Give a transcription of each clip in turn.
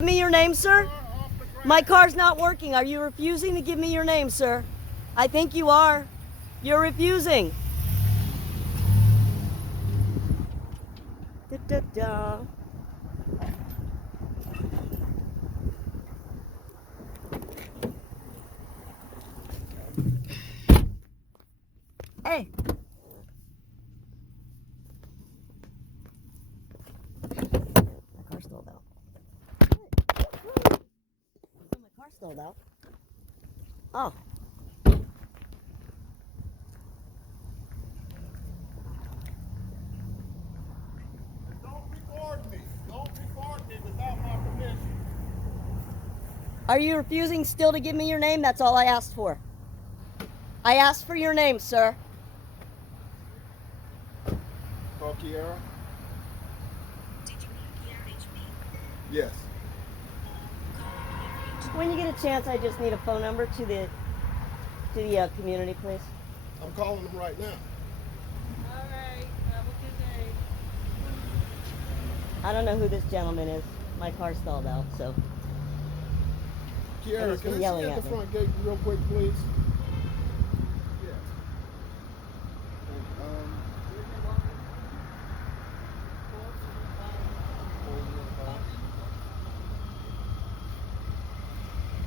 Give me your name, sir. My car's not working. Are you refusing to give me your name, sir? I think you are. You're refusing. Da-da-da. Hey. My car stalled out. My car stalled out. Oh. Don't record me. Don't record me without my permission. Are you refusing still to give me your name? That's all I asked for. I asked for your name, sir. Call Kiara? Did you need Kiara HB? Yes. When you get a chance, I just need a phone number to the community, please. I'm calling them right now. All right, have a good day. I don't know who this gentleman is. My car stalled out, so. And Kiara, he's been can I yelling see at at the me. front gate real quick, please? Yeah.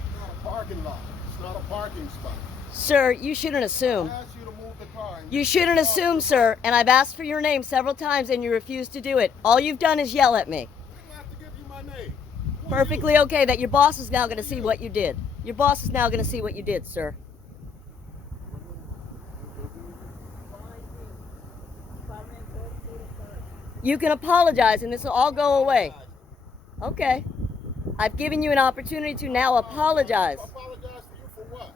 It's not a parking lot. It's not a parking spot. Sir, you shouldn't assume. I asked you to move the car. And You shouldn't assume, sir, and I've asked for your name several times and you refuse to do it. All you've done is yell at me. I didn't have to give you my name. Who are Perfectly okay that your boss is now going to see what you did. Your boss is now going to see what you did, sir. You can apologize and this will all go away. Okay. I've given you an opportunity to now apologize. Apologize to you for what?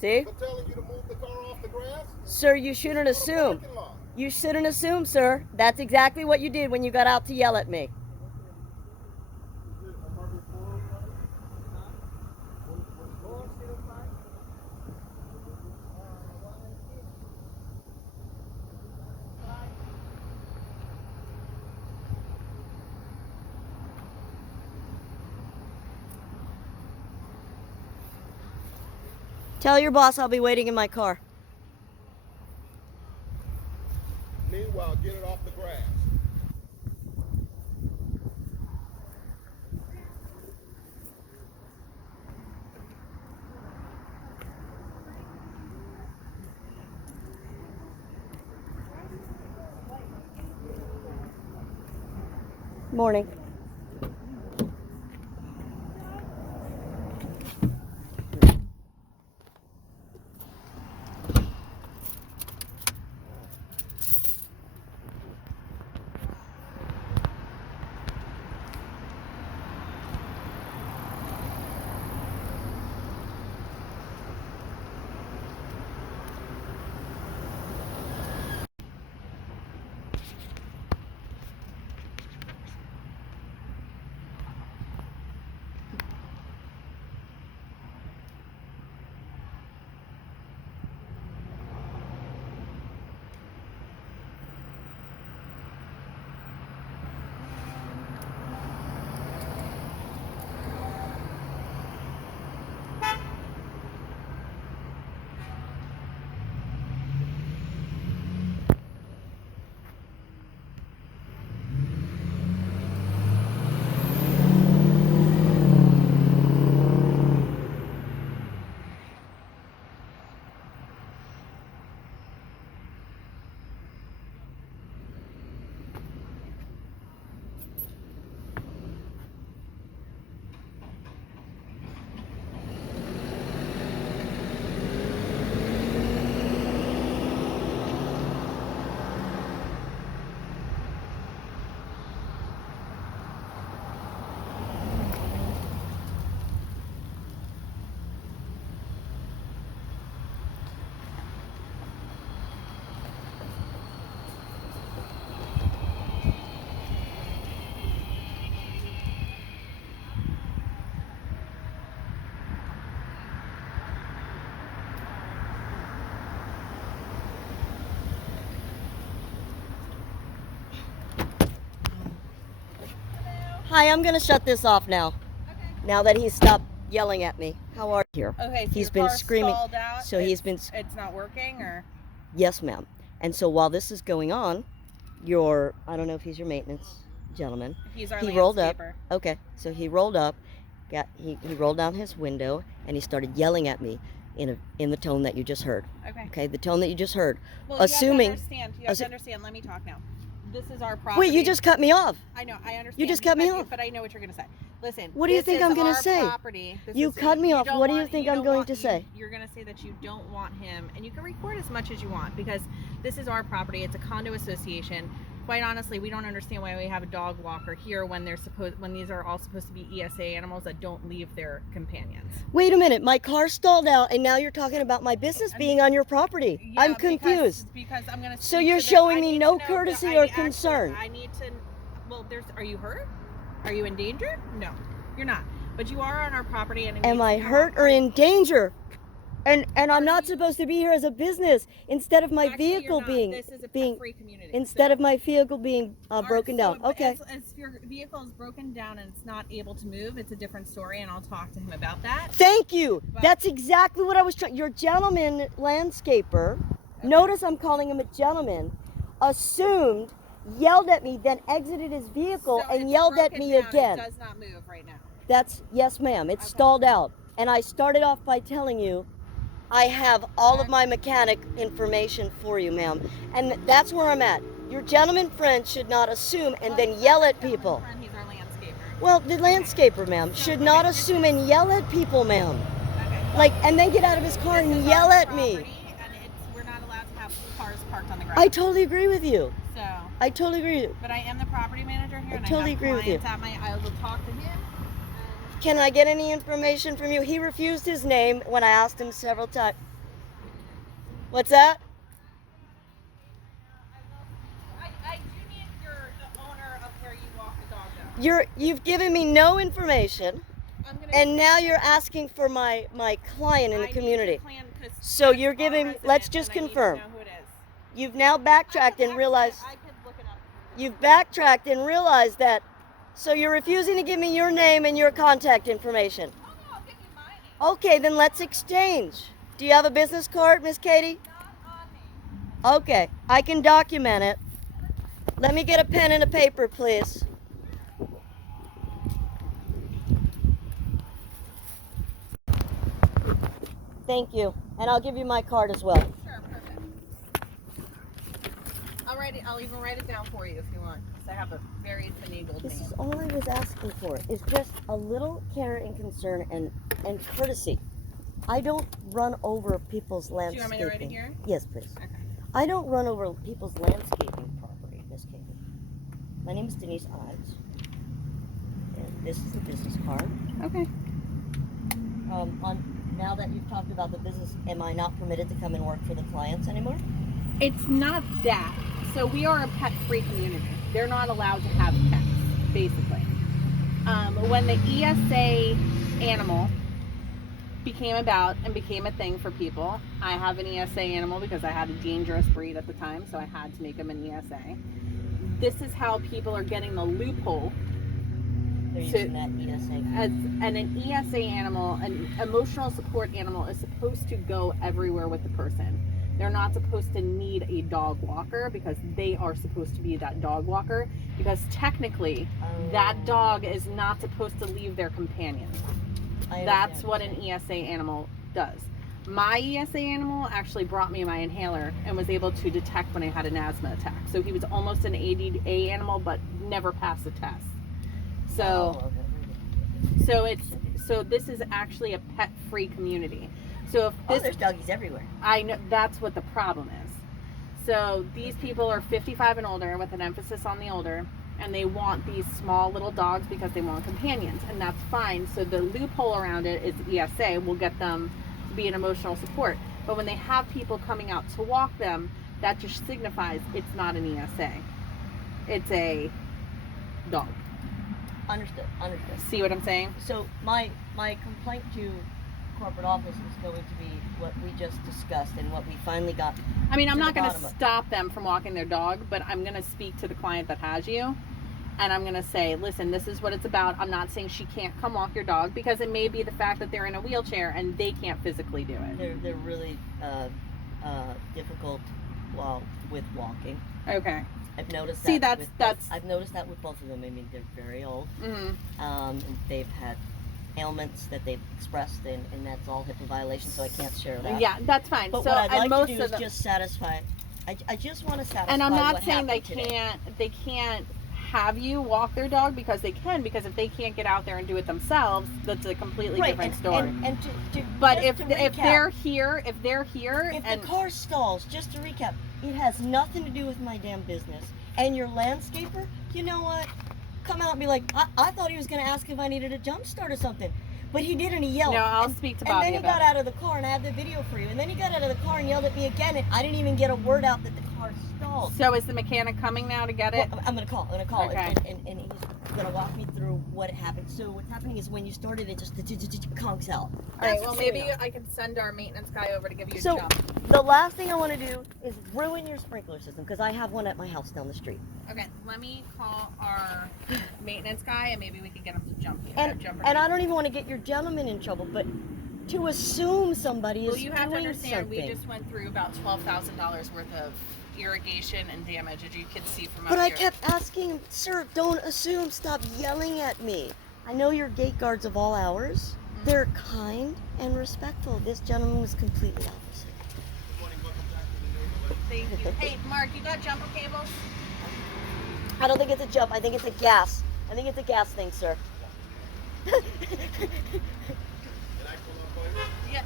See? For telling you to move the car off the grass? Sir, you shouldn't It's not a assume. parking lot. You shouldn't assume, sir. That's exactly what you did when you got out to yell at me. Tell your boss I'll be waiting in my car. Meanwhile, get it off the grass. Morning. Hi, I'm going to shut this off now. Now that he's stopped yelling at me. How are you here? Okay, so He's your been car's screaming. stalled out. So he's been. It's not working, or? Yes, ma'am. And so while this is going on, I don't know if he's your maintenance gentleman. He's our He rolled up. landscaper. Okay, so he rolled up, he rolled down his window, and he started yelling at me in the tone that you just heard. Okay. Okay, the tone that you just heard. Well, Assuming. you have to understand. Let me talk now. This is our property. Wait, you just cut me off. I know, I understand. You just cut me off. But I know what you're going to say. Listen. What do you think I'm going to say? You cut me off. What do you think I'm going to say? You're going to say that you don't want him, and you can record as much as you want, because this is our property. It's a condo association. Quite honestly, we don't understand why we have a dog walker here when these are all supposed to be ESA animals that don't leave their companions. Wait a minute, my car stalled out, and now you're talking about my business being on your property. Yeah, I'm confused. Because I'm gonna. So you're showing me no courtesy or concern. I need to. Well, are you hurt? Are you in danger? No, you're not. But you are on our property, and am I hurt or in danger? And I'm not supposed to be here as a business instead of my vehicle being This is a pet-free community. instead of my vehicle being broken down. Okay. As your vehicle is broken down and it's not able to move, it's a different story, and I'll talk to him about that. Thank you. That's exactly what I was trying. Your gentleman landscaper, notice I'm calling him a gentleman, assumed, yelled at me, then exited his vehicle So and it's yelled at broken me down. again. It does not move right now. Yes, ma'am. It's stalled out. And I started off by telling you I have all of my mechanic information for you, ma'am. And that's where I'm at. Your gentleman friend should not assume and then yell at people. He's our landscaper. Well, the landscaper, ma'am, should not assume and yell at people, ma'am. Okay. Like, and then get out of his car and yell at me. And we're not allowed to have cars parked on the ground. I totally agree with you. So. I totally agree with you. But I am the property manager here, and totally I have agree with you. clients I will talk to him. Can I get any information from you? He refused his name when I asked him several times. What's that? I do need the owner of where you walk the dog down. You've given me no information, and now you're asking for my client in the community. So you're giving. Let's just confirm. You've now backtracked and realized. You've backtracked and realized that. So you're refusing to give me your name and your contact information. Oh, no, I'll give you my name. Okay, then let's exchange. Do you have a business card, Miss Katie? Not on me. Okay, I can document it. Let me get a pen and a paper, please. Thank you. And I'll give you my card as well. Sure, perfect. I'll even write it down for you if you want, because I have a very finagled This name. is all I was asking for, is just a little care and concern and courtesy. I don't run over people's landscaping. Do you want me to write it here? Yes, please. Okay. I don't run over people's landscaping property, Miss Katie. My name is Denise Ives. And this is the business card. Okay. Now that you've talked about the business, am I not permitted to come and work for the clients anymore? It's not that. So we are a pet-free community. They're not allowed to have pets, basically. When the ESA animal became about and became a thing for people, I have an ESA animal because I had a dangerous breed at the time, so I had to make him an ESA. This is how people are getting the loophole. They're using that ESA. And an ESA animal, an emotional support animal, is supposed to go everywhere with the person. They're not supposed to need a dog walker because they are supposed to be that dog walker, because technically that dog is not supposed to leave their companion. That's what an ESA animal does. My ESA animal actually brought me my inhaler and was able to detect when I had an asthma attack. So he was almost an ADA animal, but never passed the test. So this is actually a pet-free community. So if this, there's doggies everywhere. I know that's what the problem is. So these people are 55 and older, with an emphasis on the older, and they want these small little dogs because they want companions, and that's fine. So the loophole around it is ESA will get them to be an emotional support. But when they have people coming out to walk them, that just signifies it's not an ESA. It's a dog. Understood. See what I'm saying? So my complaint to corporate office is going to be what we just discussed and what we finally got. I mean, I'm not going to bottom of. stop them from walking their dog, but I'm going to speak to the client that has you and I'm gonna say, listen, this is what it's about. I'm not saying she can't come walk your dog, because it may be the fact that they're in a wheelchair and they can't physically do it. They're really difficult while with walking. Okay. I've noticed that. See, that's. I've noticed that with both of them. I mean, they're very old. Mm-hmm. And they've had ailments that they've expressed, and that's all HIPAA violation, so I can't share that. Yeah, that's fine. But so, what I'd and like most to do of is just satisfy. I just want to satisfy. And I'm not what saying they happened today. can't have you walk their dog, because they can, because if they can't get out there and do it themselves, that's a completely different story. And but if they're here, if and the car stalls, just to recap, it has nothing to do with my damn business. And your landscaper, you know what? Come out and be like, I thought he was going to ask if I needed a jump start or something. But he did, and he yelled. No, I'll speak to Bobby about it. And then he got about out of the car, and I have the video for you. And then he got out of the car and yelled at me again, and I didn't even get a word out that the car stalled. So is the mechanic coming now to get it? Well, I'm going to call. Okay. And he's going to walk me through what happened. So what's happening is when you started, it just conks out. All right, That's well, what's maybe going on. I can send our maintenance guy over to give you a So jump. the last thing I want to do is ruin your sprinkler system, because I have one at my house down the street. Okay, let me call our maintenance guy, and maybe we can get him to jump. And I don't even want to get your gentleman in trouble, but to assume somebody is Well, you have to doing understand, something. we just went through about $12,000 worth of irrigation and damage, as you can see from But up I here. kept asking, sir, don't assume, stop yelling at me. I know you're gate guards of all hours. Mm-hmm. They're kind and respectful. This gentleman was completely opposite. Good morning, welcome back to the neighborhood. Thank you. Hey, Mark, you got jumper cables? I don't think it's a jump. I think it's a gas. I think it's a gas thing, sir. Can I pull up for you? Yeah.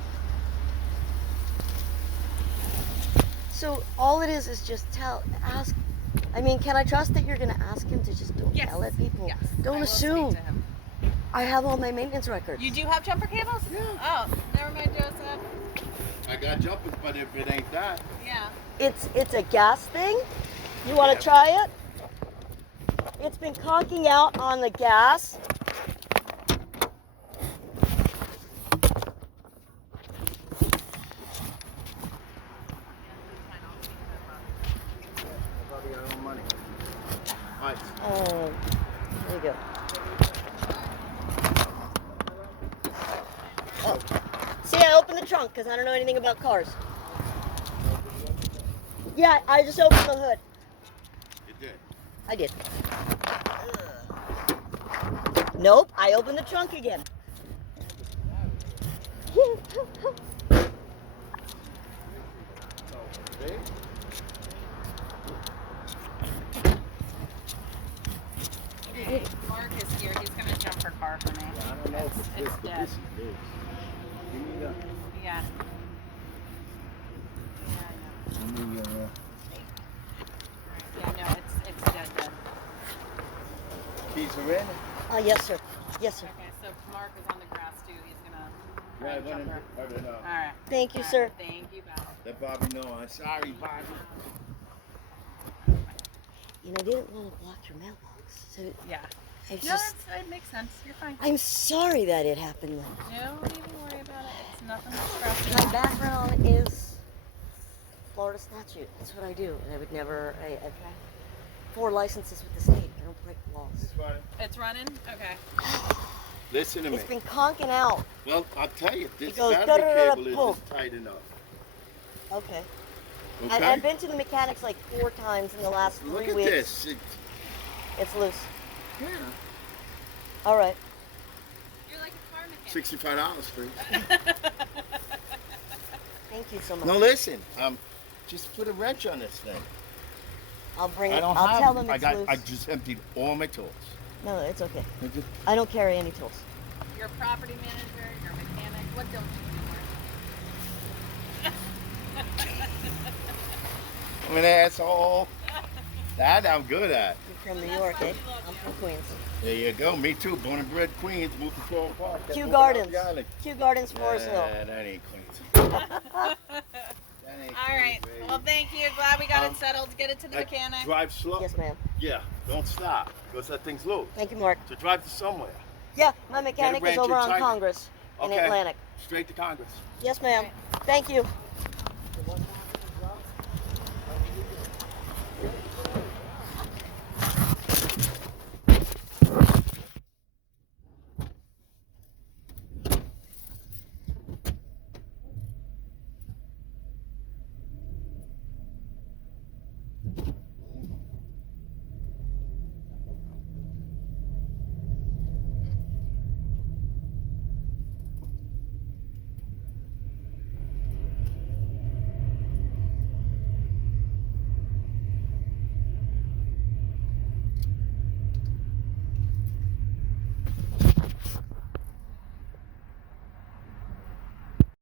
So all it is just ask. I mean, can I trust that you're going to ask him to just don't Yes. yell at people? Yes. Don't I will speak assume. to him. I have all my maintenance records. You do have jumper cables? Yeah. Oh, never mind, Joseph. I got jumpers, but if it ain't that, Yeah. It's a gas thing. You want to try it? It's been conking out on the gas. probably got no money. All right. There you go. Oh. See, I opened the trunk because I don't know anything about cars. Yeah, I just opened the hood. You did. I did. Nope, I opened the trunk again. See? Mark is here. He's gonna jump her car for me. I don't know if it's this, It's but dead. this is this. Give me the. Yeah. Give me Yeah, no, it's dead. keys are in. Yes, sir. Yes, sir. Okay, so Mark is on the grass too. He's gonna try Yeah, and jump her. All All right. Thank you, All sir. right, thank you, Beth. Let Bobby know. I'm sorry, Bobby. And I didn't want to block your mailbox. So Yeah. I No, just, it makes sense. You're fine. I'm sorry that it happened then. Don't even worry about it. It's nothing to stress My background is Florida statute. That's what I do. And I would never, I've had 4 licenses with the state. I don't break the laws. It's fine. It's running? Okay. Listen to me. It's been conking out. Well, I'll tell you, this It goes battery cable boom. isn't tight enough. Okay. Okay? I've been to the mechanics like 4 times in the last 3 Look at weeks. this. It's loose. Yeah. All right. You're like a car mechanic. $65, please. Thank you so much. No, listen. Just put a wrench on this thing. I'll bring it. I don't I'll have tell them. them it's loose. I just emptied all my tools. No, it's okay. I just- I don't carry any tools. You're a property manager, you're a mechanic. What don't you do, Mark? I'm an asshole. That I'm good at. You're from New York, eh? I'm from Queens. There you go. Me too. Born and bred Queens. Moved to Floral Park. Kew Moved Gardens. out the island. Kew Gardens, Forest Hill. That ain't Queens. That ain't All right. Queens, baby. Well, thank you. Glad we got it settled. Get it to the I mechanic. Drive slow. Yes, ma'am. Yeah. Don't stop. Because that thing's loose. Thank you, Mark. So drive to somewhere. Yeah, my mechanic is wrench over and on tighten it. Congress in Okay. Atlantic. Straight to Congress. Yes, ma'am. Thank you. Bye.